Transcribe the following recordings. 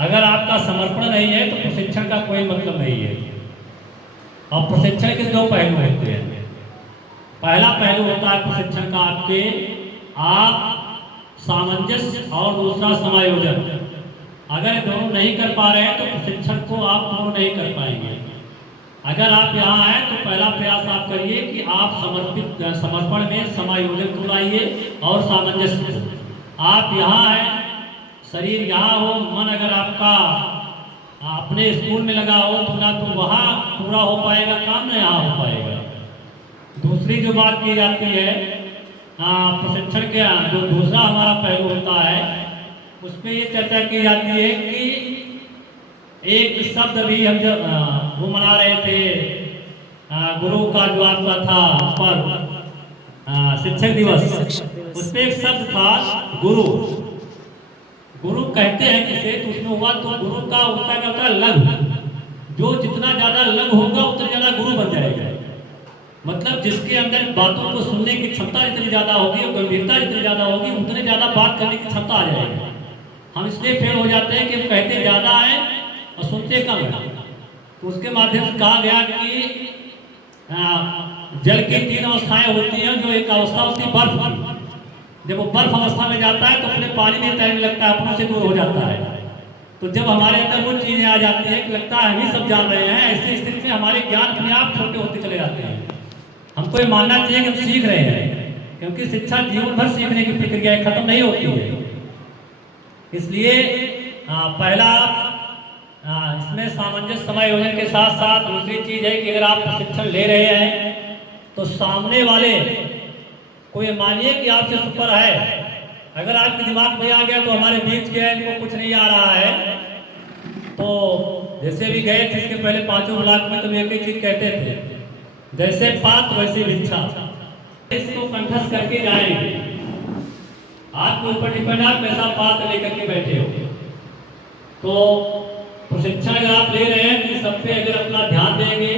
अगर आपका समर्पण नहीं है तो प्रशिक्षण का कोई मतलब नहीं है। और प्रशिक्षण के दो पहलू होते हैं। पहला पहलू होता है प्रशिक्षण का आपके आप सामंजस्य और दूसरा समायोजन। अगर दोनों नहीं कर पा रहे हैं तो प्रशिक्षण को आप पूर्ण नहीं कर पाएंगे। अगर आप यहाँ हैं तो पहला प्रयास आप करिए कि आप समर्पण में समायोजन को लाइए और सामंजस्य को। आप यहाँ हैं, शरीर यहाँ हो, मन अगर आपका अपने स्कूल में लगा हो तो ना तो वहाँ पूरा हो पाएगा काम, ना यहाँ हो पाएगा। दूसरी जो बात की जाती है प्रशिक्षण के जो दूसरा हमारा पहलू होता है उसमें ये चर्चा की जाती है कि एक शब्द भी हम जब वो मना रहे थे गुरु का जो आपका था पर्व शिक्षक दिवस, उसमें एक शब्द था गुरु। गुरु कहते हैं किसे तो उसमें हुआ तो गुरु का होता क्या होता है लघु। जो जितना ज्यादा लघु होगा उतना ज्यादा गुरु बन जाएगा। मतलब जिसके अंदर बातों को सुनने की क्षमता जितनी ज्यादा होगी और गंभीरता जितनी ज्यादा होगी उतने ज्यादा बात करने की क्षमता आ जाएगी। हम इसलिए फेल हो जाते हैं कि हम कहते ज्यादा है और सुनते कम है। तो उसके माध्यम से कहा गया कि जल की तीन अवस्थाएं होती हैं। जो एक अवस्था होती है बर्फ की। जब वो बर्फ अवस्था में जाता है तो अपने पानी में तैरने लगता है, अपनों से दूर हो जाता है। तो जब हमारे अंदर वो चीजें आ जाती हैं कि लगता है हम ही सब जान रहे हैं, ऐसी स्थिति में हमारे ज्ञान अपने आप छोटे होते चले जाते हैं। हमको ये मानना चाहिए कि हम सीख रहे हैं, क्योंकि शिक्षा जीवन भर सीखने की प्रक्रिया खत्म नहीं होती है। इसलिए पहला इसमें सामंजस्य समायोजन के साथ साथ दूसरी चीज है कि अगर आप प्रशिक्षण ले रहे हैं तो सामने वाले कोई मानिए कि आपसे सुपर है, अगर आपके दिमाग में आ गया तो हमारे बीच के है इनको कुछ नहीं आ रहा है, तो जैसे भी गए थे इसके पहले 5 ब्लॉक में तो एक ही चीज कहते थे, जैसे पात वैसी भिक्षा। इसको कंठस्थ करके जाएंगे। आपके ऊपर डिपेंड आप कैसा पात लेकर के बैठे हो। तो प्रशिक्षण अगर आप ले रहे हैं इन सब पे अगर अपना ध्यान देंगे,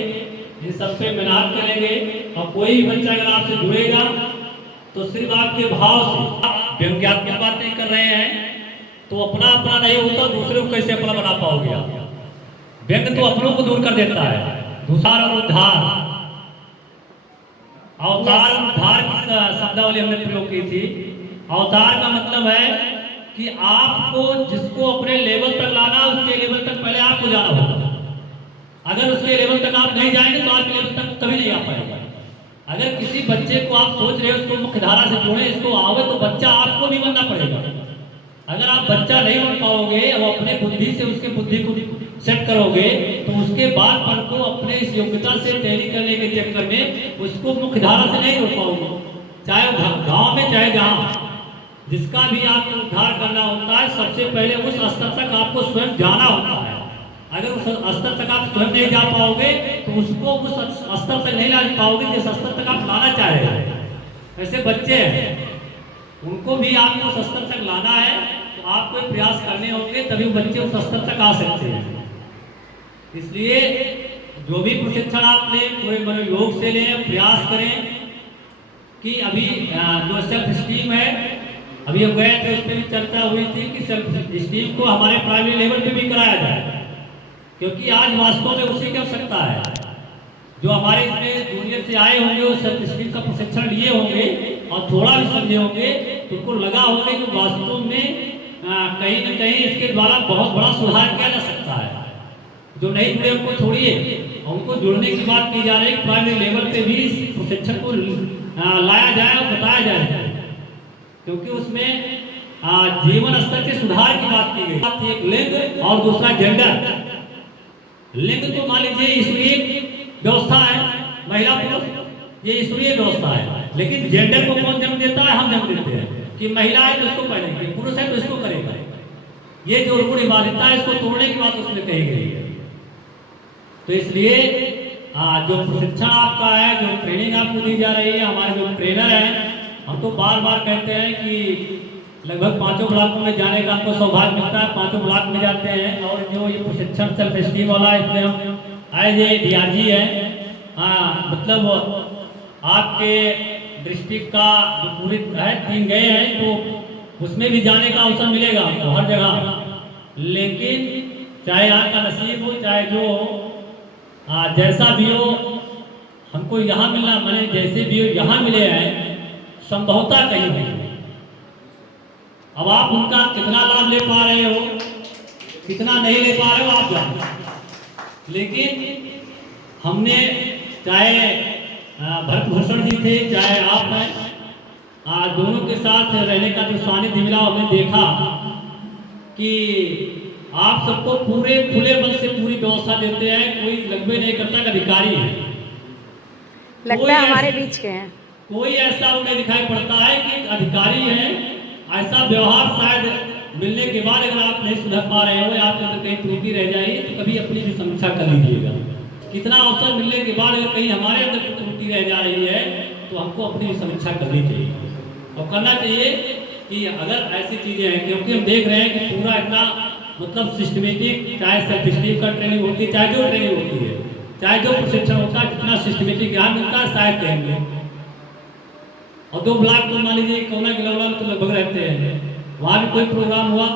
इन सब पे मेहनत करेंगे और कोई बच्चा अगर आपसे जुड़ेगा तो सिर्फ आपके भाव से व्यंग्यात्मक बातें कर रहे हैं तो अपना अपना नहीं होता, दूसरे को कैसे अपना बना पाओगे आप। व्यंग तो अपनों को दूर कर देता है। दूसरा उद्धार, अवतार उद्धार की शब्दावली हमने प्रयोग की थी। अवतार का मतलब है कि आपको जिसको अपने लेवल तक लाना उसके लेवल तक पहले आपको जाना होगा। अगर उसके लेवल तक आप नहीं जाएंगे तो आपके लेवल तक कभी नहीं आ पाएगा। अगर किसी बच्चे को आप सोच रहे हो उसको मुख्य धारा से जोड़े, इसको आओगे तो बच्चा आपको भी बनना पड़ेगा। अगर आप बच्चा नहीं बन पाओगे और अपने बुद्धि से उसके बुद्धि को सेट करोगे तो उसके बाद पर को अपने इस योग्यता से तैयारी करने के चक्कर में उसको मुख्य धारा से नहीं रोक पाओगे। चाहे वो गाँव में चाहे जहाँ, जिसका भी आपको उद्धार करना होता है सबसे पहले उस स्तर तक आपको स्वयं जाना होता है। अगर उस स्तर तक आप स्वयं नहीं जा पाओगे तो उसको उस स्तर तक नहीं ला पाओगे जिस स्तर तक आप लाना चाह रहे हैं। ऐसे बच्चे हैं, उनको भी आपको उस स्तर तक लाना है तो आपको प्रयास करने होंगे, तभी बच्चे उस स्तर तक आ सकते हैं। इसलिए जो भी प्रशिक्षण आप लें पूरे मनोयोग से लें, प्रयास करें कि अभी जो सेल्फ स्टीम है, अभी हम गए थे उसमें भी चर्चा हुई थी कि सेल्फ स्टीम को हमारे प्राइमरी लेवल पे भी कराया जाए, क्योंकि आज वास्तव में उसी की आवश्यकता है। जो हमारे इसमें जूनियर से आए होंगे वो सेल्फ स्टीम का प्रशिक्षण लिए होंगे और थोड़ा भी समझे होंगे तो उनको लगा होगा कि वास्तव में कहीं न कहीं इसके द्वारा बहुत बड़ा सुधार किया जा सकता है। जो नहीं जुड़े उनको छोड़िए, उनको जुड़ने की बात की जा रही है। प्राइमरी लेवल पे भी इस प्रशिक्षण को लाया जाए और बताया जाए, क्योंकि उसमें जीवन स्तर के सुधार की बात की गई। एक लिंग और दूसरा जेंडर। लिंग तो मान लीजिए ईश्वरीय व्यवस्था है, महिला पुरुष ये ईश्वरीय व्यवस्था है, लेकिन जेंडर को कौन जन्म देता है? हम जन्म देते हैं कि महिला है तो इसको पहनेंगे, पुरुष है तो इसको करेगा। ये जो रूढ़ बाध्यता है इसको तोड़ने की बात उसमें कही गई है। तो इसलिए जो प्रशिक्षण आपका है, जो ट्रेनिंग आपको दी जा रही है, हमारे जो ट्रेनर हैं, हम तो बार बार कहते हैं कि लगभग 5 ब्लॉक में जाने का हमको सौभाग्य मिलता है। 5 ब्लॉक में जाते हैं और जो ये प्रशिक्षण सेल्फ स्टीम वाला है इसमें हम एज ए DRG है। मतलब आपके डिस्ट्रिक्ट का जो पूरी है 3 गए हैं तो उसमें भी जाने का अवसर मिलेगा आपको हर जगह। लेकिन चाहे यहाँ का नसीब हो चाहे जो हो, जैसा भी हो, हमको यहाँ मिलना मैंने जैसे भी हो यहाँ मिले हैं, संभवतः कहीं नहीं। अब आप उनका कितना लाभ ले पा रहे हो, कितना नहीं ले पा रहे हो आप जानते। लेकिन हमने चाहे भरत भूषण जी थे चाहे आप हैं, दोनों के साथ रहने का जो सानिध्य मिला हमने देखा कि आप सबको पूरे खुले मन से पूरी व्यवस्था देते हैं, कोई लगभग नहीं करता कि अधिकारी है, लगता है हमारे बीच के हैं। कोई ऐसा उन्हें दिखाई पड़ता है कि अधिकारी है, ऐसा व्यवहार शायद मिलने के बाद अगर आप नहीं सुधर पा रहे हो या आपके अंदर कहीं त्रुटि रह जाएगी तो कभी अपनी भी समीक्षा कर लीजिएगा। कितना अवसर मिलने के बाद अगर कहीं हमारे अंदर त्रुटि रह जा रही है तो हमको अपनी भी समीक्षा करनी चाहिए और करना चाहिए कि अगर ऐसी चीज़ें हैं, क्योंकि हम देख रहे हैं कि पूरा इतना मतलब सिस्टमेटिक, चाहे सेल्फ स्टीम का ट्रेनिंग होती है, चाहे जो ट्रेनिंग होती है, चाहे जो प्रशिक्षण होता है, कितना सिस्टमेटिक ज्ञान मिलता है शायद कहेंगे। और 2 ब्लॉक तो मान लीजिए कोना गिलौना में तो लगभग रहते हैं, वहाँ भी कोई प्रोग्राम हुआ